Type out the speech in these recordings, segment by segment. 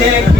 Take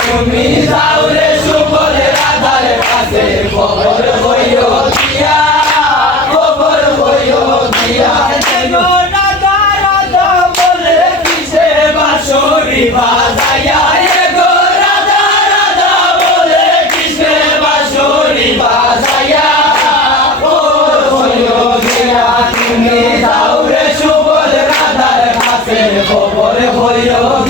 তুমি যাও রে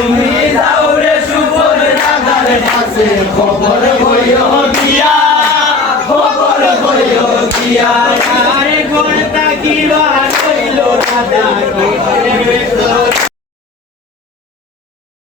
তুমি যাও রে সুপর রাধার কাছে, খবর হইও গিয়া, খবর হইও গিয়া। আরে কোন তাকিবা কইলো রাধা খবর